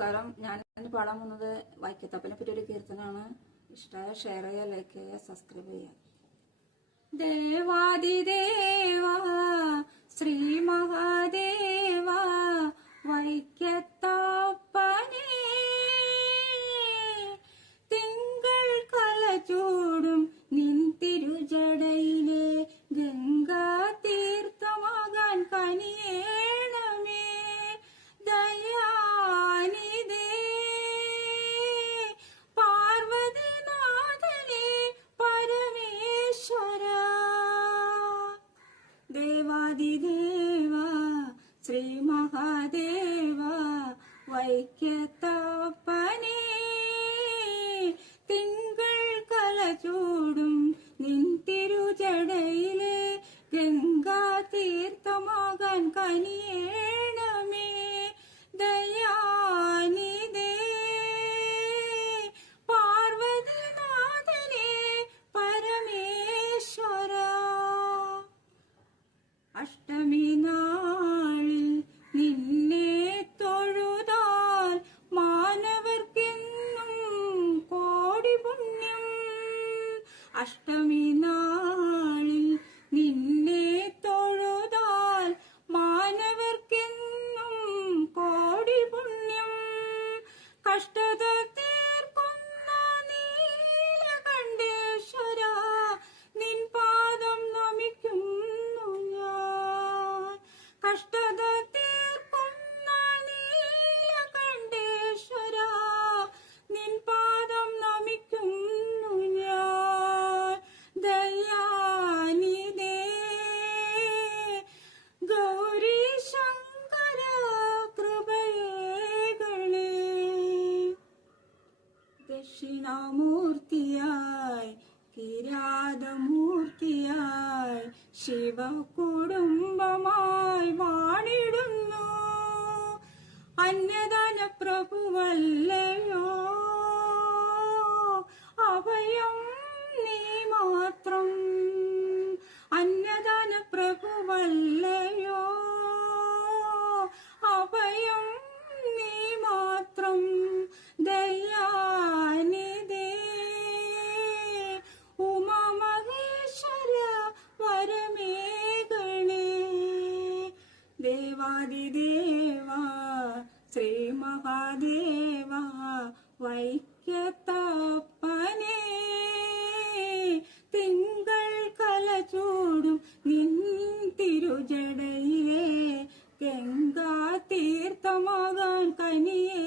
നമസ്കാരം. ഞാൻ ഇന്ന് പാടാൻ പോകുന്നത് വൈക്കത്തപ്പനെ പറ്റി ഒരു കീർത്തനാണ്. ഇഷ്ടമായ ഷെയർ ചെയ്യുക, ലൈക്ക് ചെയ്യുക, സബ്സ്ക്രൈബ് ചെയ്യുക. ദേവാദിദേവ ശ്രീ മഹാദേവ വൈക്കത്തപ്പനെ തിങ്കൾ കല ചൂടും നിൻ തിരുജടയിലെ ഗംഗാ തീർത്ഥമാകാൻ കനിയേണമേ. ദയാനിധേ പാർവതിനാഥനെ പരമേശ്വര. ദേവാദിദേവ ശ്രീ മഹാദേവ വൈക്കത്തപ്പനെ തിങ്കൾ കല ചൂടും നിൻ തിരുജടയിലെ ഗംഗാ തീർത്ഥമാകാൻ കനിയേണമേ. ദയാനിധേ പാർവതിനാഥനെ പരമേശ്വര. അഷ്ടമി നാളിൽ നിന്നെ തൊഴുതാൽ മാനവർക്കെന്നും കോടി പുണ്യം. അഷ്ടമി നാളിൽ നിന്നെ തൊഴുതാൽ മാനവർക്കെന്നും കോടി പുണ്യം. കഷ്ടത തീർക്കുന്ന നീലകണ്ഠേശ്വര നിൻ പാദം നമിക്കുന്നു ഞാൻ. കഷ്ടത തീർക്കുന്ന നീലകണ്ഠേശ്വര നിൻ പാദം നമിക്കുന്നു ഞാൻ. ദയാനിധേ ഗൗരി ശങ്കര കൃപയേകളേ. ദക്ഷിണാമൂർത്തിയായി കിരാതമൂർത്തിയായി ശിവകുടുംബമായി വാണിടുന്നു. അന്നദാന പ്രഭുവല്ലയോ അഭയം നീ മാത്രം. അന്നദാന പ്രഭുവല്ലയോ അഭയം നീ മാത്രം. ദയാനിധേ ഉമാമഹേശ്വര വരമേഘണേ. ദേവാദിദേവ ശ്രീ മഹാദേവ വൈക്കത്തപ്പനെ തിങ്കൾ കല ചൂടും നിൻ തിരുജടയിലെ ഗംഗാ തീർത്ഥമാകാൻ കനിയേ.